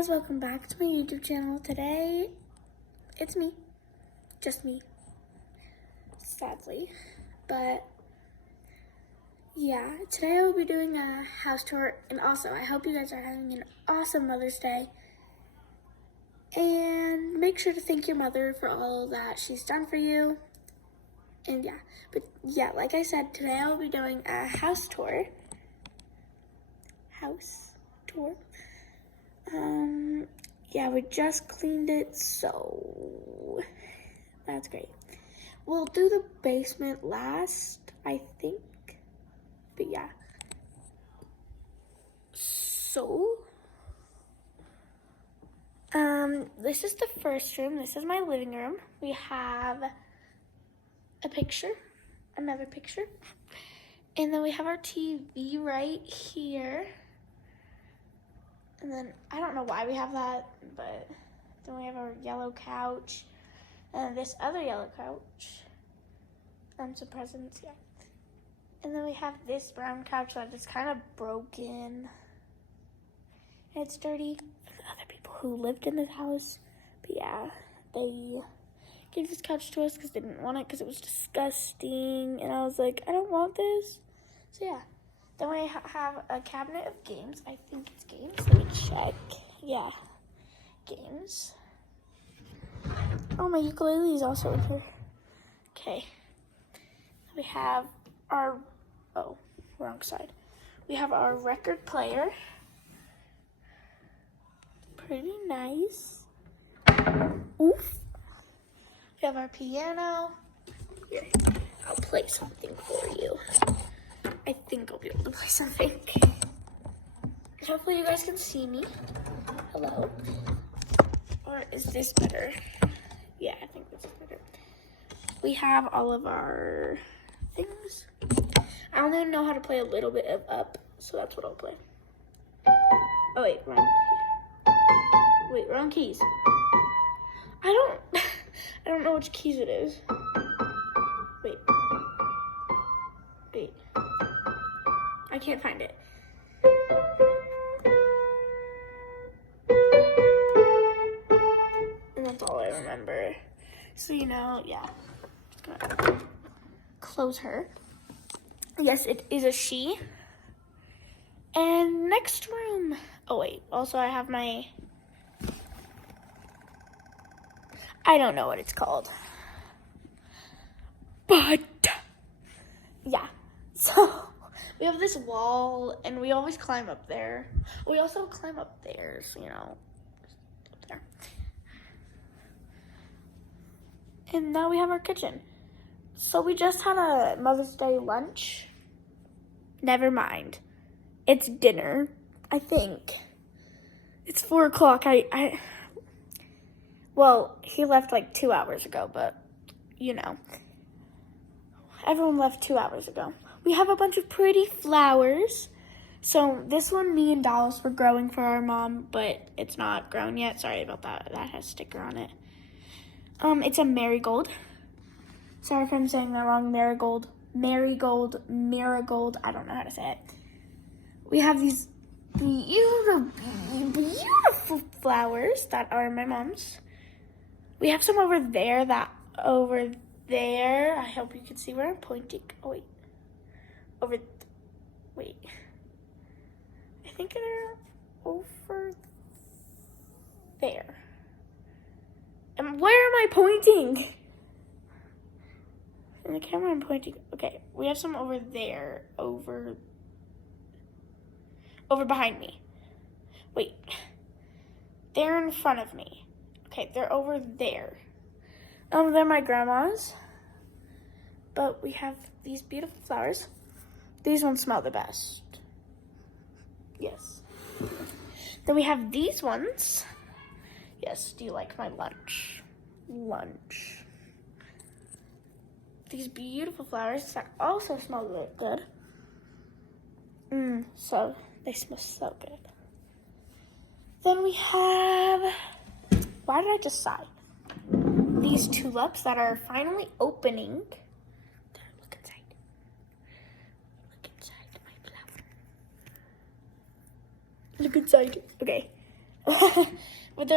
guys, welcome back to my YouTube channel. Today, it's me, just me, sadly, but yeah, today I will be doing a house tour, and also I hope you guys are having an awesome Mother's Day, and make sure to thank your mother for all that she's done for you, and yeah, like I said, today I will be doing a house tour. Yeah, we just cleaned it, so that's great. We'll do the basement last, I think, but yeah. So, this is the first room. This is my living room. We have a picture, another picture, and then we have our TV right here. And then, I don't know why we have that, but then we have our yellow couch and this other yellow couch. And some presents, yeah. And then we have this brown couch that is kind of broken. And it's dirty for the other people who lived in this house. But yeah, they gave this couch to us because they didn't want it because it was disgusting. And I was like, I don't want this. So yeah. Then we have a cabinet of games. I think it's games. Let me check. Yeah, games. Oh, my ukulele is also in here. Okay. We have our, oh, wrong side. We have our record player. Pretty nice. Oof. We have our piano. Here, I'll play something for you. I think I'll be able to play something. Hopefully you guys can see me. Hello. Or is this better? Yeah, I think this is better. We have all of our things. I only know how to play a little bit of up, so that's what I'll play. Oh wait, wrong key. Wait, wrong keys. I don't know which keys it is. Wait. I can't find it. And that's all I remember. So, yeah. Just gonna close her. Yes, it is a she. And next room. Oh, wait. Also, I have my... I don't know what it's called. But, yeah. So... we have this wall, and we always climb up there. We also climb up there, so, up there. And now we have our kitchen. So we just had a Mother's Day lunch. Never mind. It's dinner, I think. It's 4 o'clock. Well, he left like 2 hours ago, but, everyone left 2 hours ago. We have a bunch of pretty flowers. So this one, me and Dallas were growing for our mom, but it's not grown yet. Sorry about that. That has a sticker on it. It's a marigold. Sorry if I'm saying that wrong. Marigold. I don't know how to say it. We have these beautiful flowers that are my mom's. We have some over there I hope you can see where I'm pointing. Oh, wait. Wait. I think they're over there. And where am I pointing? In the camera I'm pointing. Okay, we have some over there. Over behind me. Wait. They're in front of me. Okay, they're over there. They're my grandma's. But we have these beautiful flowers. These ones smell the best. Yes. Then we have these ones. Yes, do you like my lunch? These beautiful flowers that also smell really good. So they smell so good. Then we have, why did I just sigh? These tulips that are finally opening. Look inside my flower. Look inside. Okay. But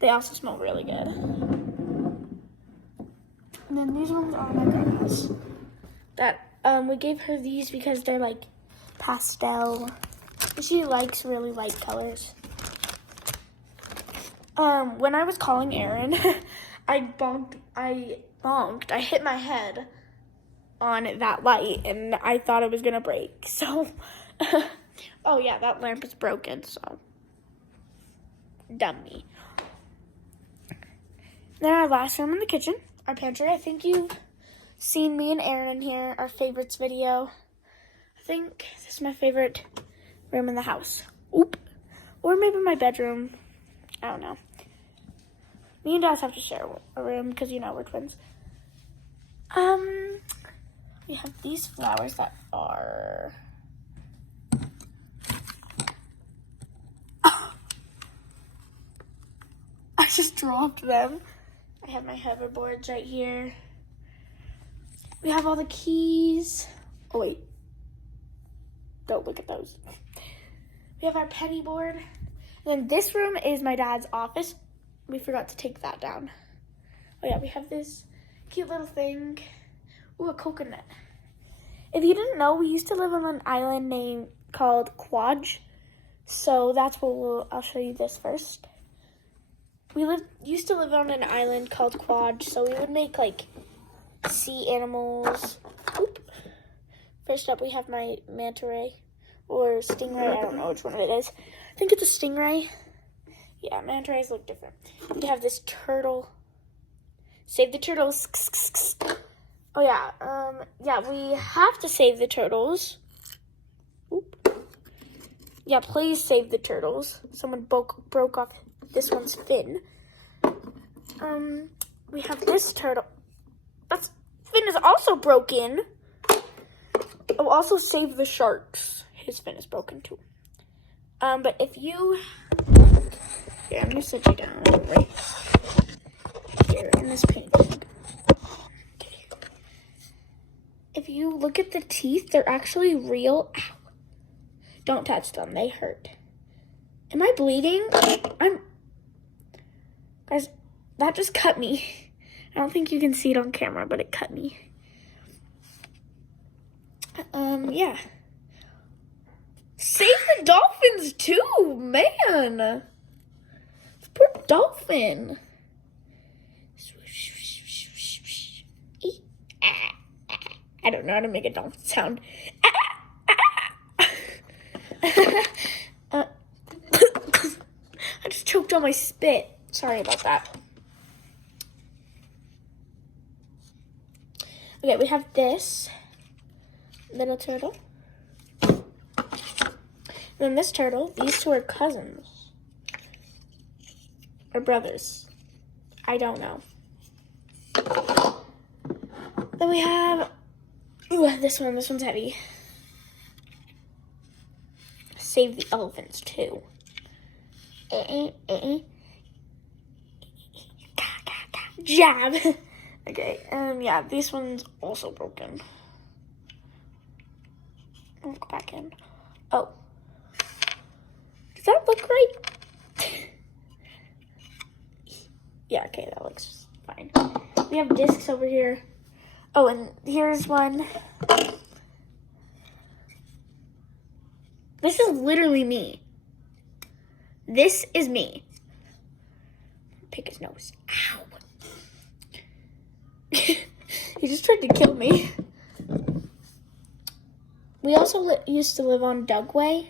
they also smell really good. And then these ones are my grandma's. That we gave her these because they're like pastel. She likes really light colors. When I was calling Aaron, I hit my head on that light and I thought it was gonna break. So, oh yeah, that lamp is broken, so dummy. Then our last room in the kitchen, our pantry. I think you've seen me and Aaron in here, our favorites video. I think this is my favorite room in the house. Oop. Or maybe my bedroom. I don't know. Me and Dad have to share a room because, you know, we're twins. We have these flowers that are... I just dropped them. I have my hoverboards right here. We have all the keys. Oh, wait. Don't look at those. We have our penny board. And then this room is my dad's office. We forgot to take that down. Oh yeah, we have this cute little thing. Ooh, a coconut. If you didn't know, we used to live on an island called Quadj. So that's what I'll show you this first. We used to live on an island called Quadj, so we would make like sea animals. Oop. First up, we have my manta ray or stingray. I don't know which one it is. I think it's a stingray. Yeah, manta rays look different. We have this turtle. Save the turtles. Oh yeah, yeah, we have to save the turtles. Oop. Yeah, please save the turtles. Someone broke off this one's fin. We have this turtle. That's fin is also broken. Oh, also save the sharks. His fin is broken too. But if you... Here, I'm gonna set you down right here in this painting. Okay. If you look at the teeth, they're actually real. Ow. Don't touch them, they hurt. Am I bleeding? Guys, that just cut me. I don't think you can see it on camera, but it cut me. Yeah. Save the dolphins too, man. Poor dolphin. I don't know how to make a dolphin sound. I just choked on my spit. Sorry about that. Okay, we have this little turtle. And then this turtle, these two are cousins. Or brothers. I don't know. Then we have, ooh, this one's heavy. Save the elephants too. Jab. Okay, yeah, this one's also broken. I'll go back in. Oh. Does that look right? Yeah, okay, that looks fine. We have discs over here. Oh, and here's one. This is literally me. This is me. Pick his nose. Ow. He just tried to kill me. We also used to live on Dugway.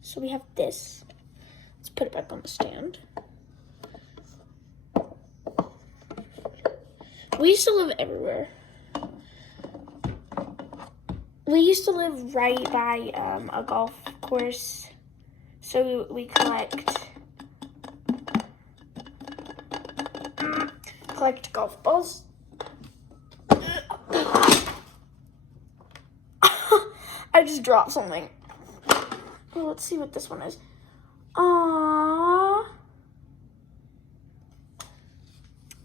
So we have this. Let's put it back on the stand. We used to live everywhere. We used to live right by a golf course. So we collect golf balls. I just dropped something. Well, let's see what this one is. Aww.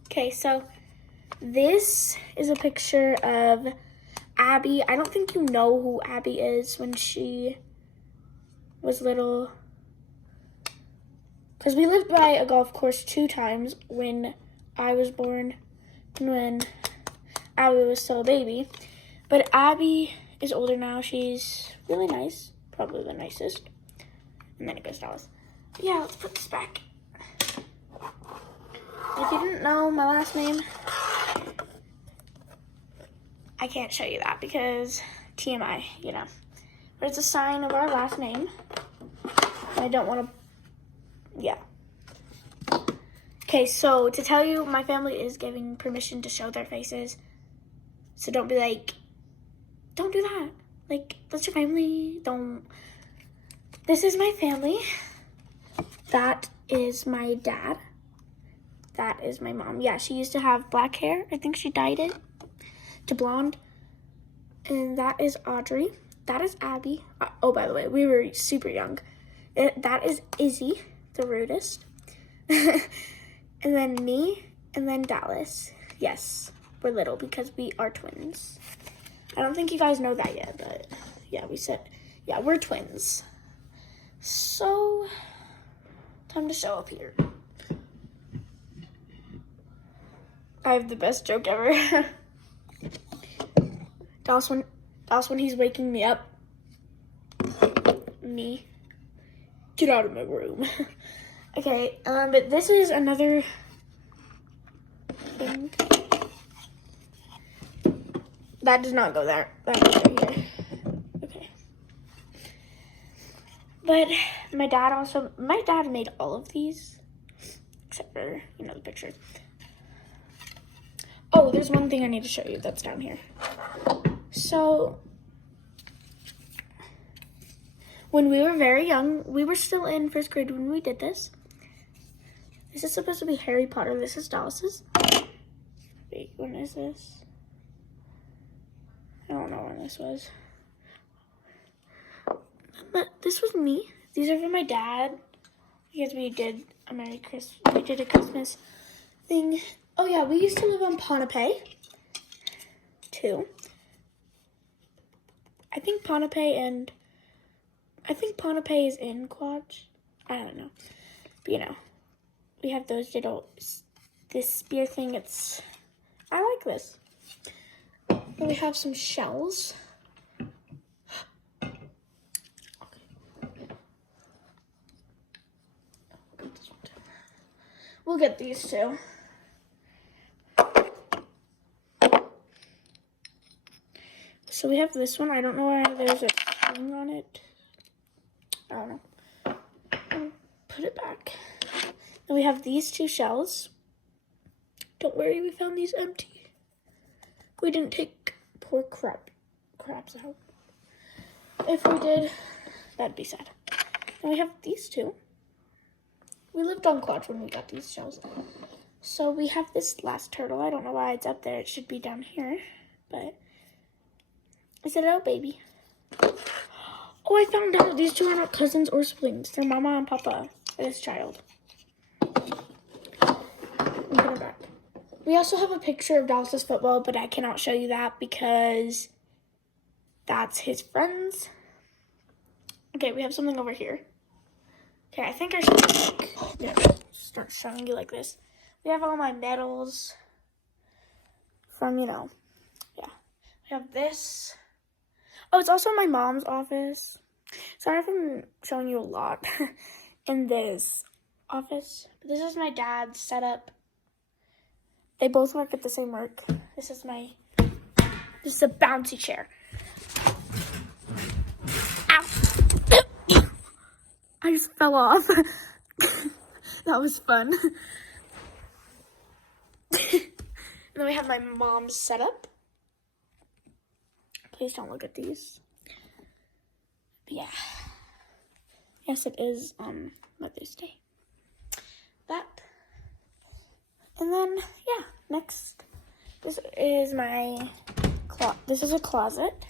Okay, so this is a picture of Abby. I don't think you know who Abby is when she was little. Because we lived by a golf course 2 times when I was born and when Abby was still a baby. But Abby is older now. She's really nice. Probably the nicest. And then it goes Dallas. But yeah, let's put this back. If you didn't know my last name, I can't show you that because TMI, you know. But it's a sign of our last name. I don't want to, yeah. Okay, so to tell you, my family is giving permission to show their faces. So don't be like, don't do that. Like, that's your family. Don't. This is my family. That is my dad. That is my mom. Yeah, she used to have black hair. I think she dyed it to blonde. And that is Audrey. That is Abby. Oh, by the way, we were super young. That is Izzy, the rudest. And then me, and then Dallas. Yes, we're little because we are twins. I don't think you guys know that yet, but yeah, we said, yeah, we're twins. So, time to show up here. I have the best joke ever. Dallas when he's waking me up. Me. Get out of my room. Okay, but this is another thing. That does not go there. That goes right here. Okay. But my dad made all of these. Except for, you know, the picture. Oh, there's one thing I need to show you that's down here. So, when we were very young, we were still in 1st grade when we did this. This is supposed to be Harry Potter. This is Dallas's. Wait, when is this? I don't know when this was. But this was me. These are for my dad. Because we did a Christmas thing. Oh yeah, we used to live on Ponape too. I think Ponape is in Quad. I don't know. But you know, we have this spear thing. I like this. Then we have some shells. We'll get these too. So we have this one. I don't know why there's a string on it. I don't know. I'll put it back. Then we have these 2 shells. Don't worry, we found these empty. We didn't take poor crabs out. If we did, that'd be sad. And we have these 2. We lived on Quad when we got these shells. So we have this last turtle. I don't know why it's up there. It should be down here, but I said, oh, baby. Oh, I found out these 2 are not cousins or siblings. They're Mama and Papa for this child. Put it back. We also have a picture of Dallas's football, but I cannot show you that because that's his friends. Okay, we have something over here. Okay, I think I should start showing you like this. We have all my medals from, you know, yeah. We have this. Oh, it's also my mom's office. Sorry if I'm showing you a lot in this office. But this is my dad's setup. They both work at the same work. This is a bouncy chair. Ow. I just fell off. That was fun. And then we have my mom's setup. Please don't look at these. But yeah. Yes, it is Mother's Day. That. And then, yeah, next. This is this is a closet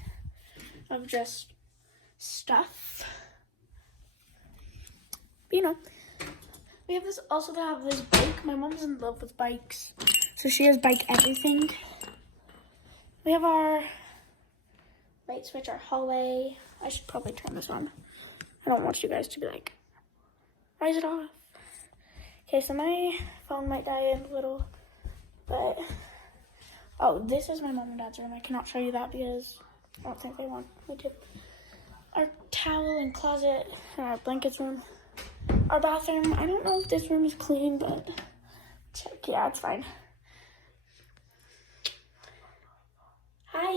of just stuff. But, you know, we have this bike. My mom's in love with bikes. So she has bike everything. We have our light switch, our hallway. I should probably turn this on. I don't want you guys to be like, why is it off? Okay, so my phone might die in a little, but oh, this is my mom and dad's room. I cannot show you that because I don't think they want me to. Our towel and closet, and our blankets room, our bathroom. I don't know if this room is clean, but check. Yeah, it's fine. Hi.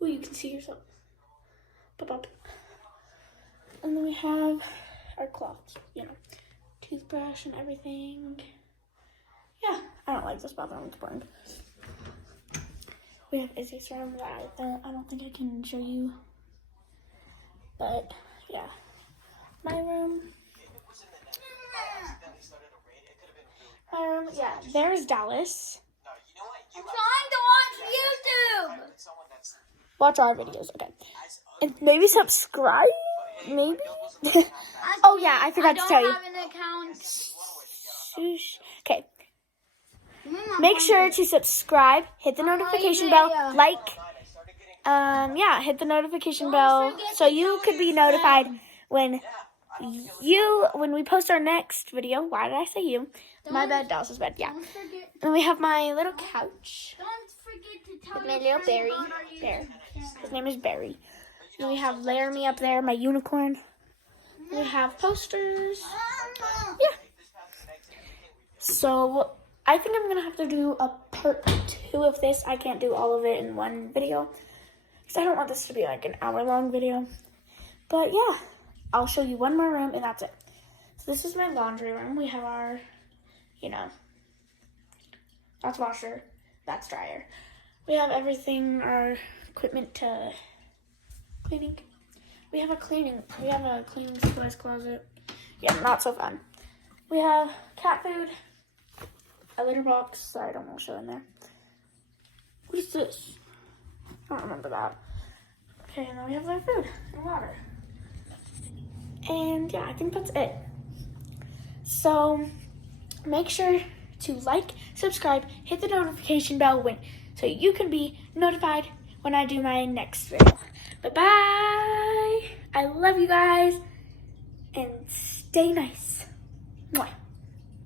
Oh, you can see yourself. Pop up. And then we have our cloths, you know, toothbrush and everything. Yeah, I don't like this bathroom. It's boring. We have Izzy's room that I don't think I can show you. But, yeah. My room. My room, yeah. There's Dallas. I'm trying to watch YouTube. Watch our videos, okay. And maybe subscribe? Maybe? Oh, yeah, I forgot to tell you. I don't have an account. Shush. Okay. Make sure to subscribe, hit the notification bell, like, hit the notification bell so you could be notified when we post our next video. Why did I say you? My bed, Dallas's bed, yeah. And we have my little couch. Don't forget to tell With my little Barry there. His name is Barry. And we have Laramie up there, my unicorn. We have posters. Yeah. So I think I'm gonna have to do a part 2 of this. I can't do all of it in one video because I don't want this to be like an hour-long video. But yeah, I'll show you one more room and that's it. So this is my laundry room. We have our, that's washer, that's dryer. We have everything, our equipment to cleaning. We have a cleaning supplies closet. Yeah, not so fun. We have cat food, a litter box. Sorry, I don't want to show in there. What is this? I don't remember that. Okay, and then we have our food and water. And yeah, I think that's it. So make sure to like, subscribe, hit the notification bell so you can be notified when I do my next video. Bye-bye. I love you guys. And stay nice. Mwah.